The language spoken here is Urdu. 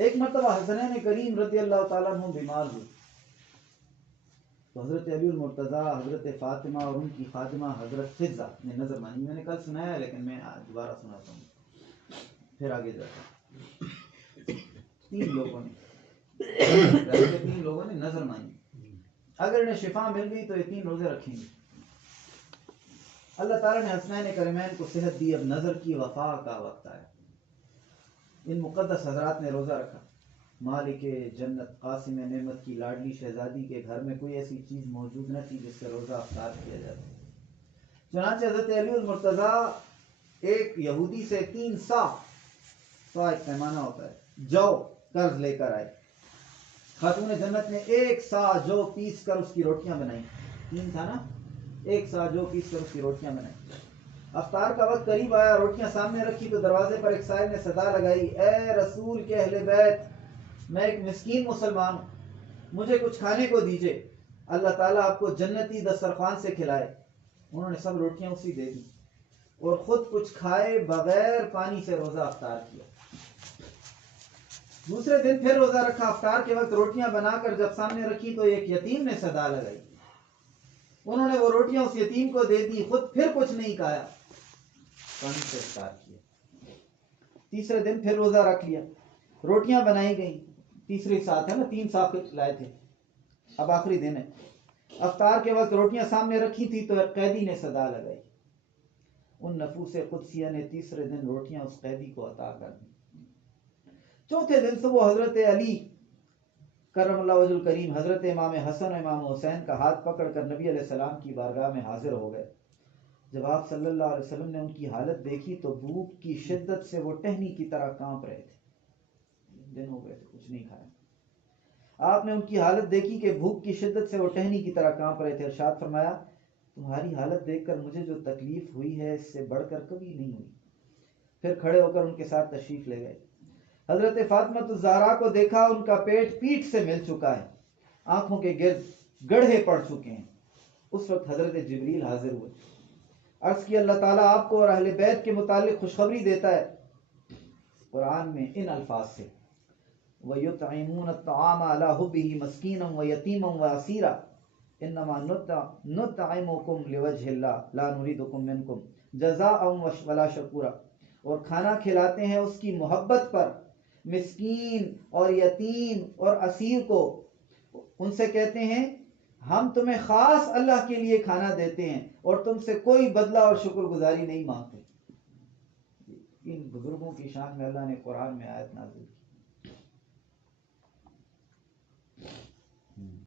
ایک مرتبہ حسنین کریم رضی اللہ تعالیٰ عنہ بیمار ہوئے تو حضرت علی المرتضیٰ، حضرت فاطمہ اور ان کی خادمہ حضرت فضہ نے نظر مانی. میں نے کل سنایا ہے لیکن میں دوبارہ سناتا ہوں، پھر آگے جاتا ہوں. تین لوگوں نے نظر مانی، اگر انہیں شفا مل گئی تو یہ 3 روزے رکھیں گے. اللہ تعالیٰ نے حسنین کریمین کو صحت دی. اب نظر کی وفا کا وقت آیا. ان مقدس حضرات نے روزہ رکھا. مالک جنت قاسم نعمت کی لاڈلی شہزادی کے گھر میں کوئی ایسی چیز موجود نہ تھی جس سے روزہ افطار کیا جاتا. چنانچہ حضرت علی المرتضیٰ ایک یہودی سے 3 سا ایک پیمانہ ہوتا ہے، جو قرض لے کر آئے. خاتون جنت نے 1 سا جو پیس کر اس کی روٹیاں بنائیں. 3 تھا نا، 1 سا جو پیس کر اس کی روٹیاں بنائیں. افطار کا وقت قریب آیا، روٹیاں سامنے رکھی تو دروازے پر ایک سائل نے صدا لگائی، اے رسول کے اہل بیت، میں ایک مسکین مسلمان ہوں، مجھے کچھ کھانے کو دیجئے، اللہ تعالیٰ آپ کو جنتی دسترخوان سے کھلائے. انہوں نے سب روٹیاں اسی دے دی اور خود کچھ کھائے بغیر پانی سے روزہ افطار کیا. دوسرے دن پھر روزہ رکھا. افطار کے وقت روٹیاں بنا کر جب سامنے رکھی تو ایک یتیم نے صدا لگائی. انہوں نے وہ روٹیاں اس یتیم کو دے دی، خود پھر کچھ نہیں کھایا، پانی سے افطار کیا. تیسرے دن پھر روزہ رکھ لیا، روٹیاں بنائی گئیں. تیسری ساتھ ہے نا، 3 ساتھ لائے تھے، اب آخری دن ہے. افطار کے وقت روٹیاں سامنے رکھی تھی تو ایک قیدی نے صدا لگائی. ان نفوس قدسیہ نے تیسرے دن روٹیاں اس قیدی کو عطا کر دی. چوتھے دن صبح حضرت علی کرم اللہ وجہ الکریم حضرت امام حسن و امام حسین کا ہاتھ پکڑ کر نبی علیہ السلام کی بارگاہ میں حاضر ہو گئے. جب آپ صلی اللہ علیہ وسلم نے ان کی حالت دیکھی تو بھوک کی شدت سے وہ ٹہنی کی طرح کانپ رہے تھے. دن ہو گئے تھے، کچھ نہیں کھایا. آپ نے ان کی حالت دیکھی کہ بھوک کی شدت سے وہ ٹہنی کی طرح کانپ رہے تھے. ارشاد فرمایا، تمہاری حالت دیکھ کر مجھے جو تکلیف ہوئی ہے اس سے بڑھ کر کبھی نہیں ہوئی. پھر کھڑے ہو کر ان کے ساتھ تشریف لے گئے. حضرت فاطمہ الزہرا کو دیکھا، ان کا پیٹ پیٹھ سے مل چکا ہے، آنکھوں کے گرد گڑھے پڑ چکے ہیں. اس وقت حضرت جبریل حاضر ہوئے. عرض کی اللہ تعالیٰ آپ کو اور اہل بیت کے متعلق خوشخبری دیتا ہے قرآن میں ان الفاظ سے، وَيُطْعِمُونَ الطَّعَامَ عَلَىٰ حُبِّهِ مِسْكِينًا وَيَتِيمًا وَأَسِيرًا إِنَّمَا نُطْعِمُكُمْ لِوَجْهِ اللَّهِ لَا نُرِيدُكُم مِّنكُمْ جَزَاءً وَلَا شَكُورًا. اور کھانا کھلاتے ہیں اس کی محبت پر مسکین اور یتیم اور اسیر کو. ان سے کہتے ہیں ہم تمہیں خاص اللہ کے لیے کھانا دیتے ہیں اور تم سے کوئی بدلہ اور شکر گزاری نہیں مانگتے. ان بزرگوں کی شان میں اللہ نے قرآن میں آیت نازل کی.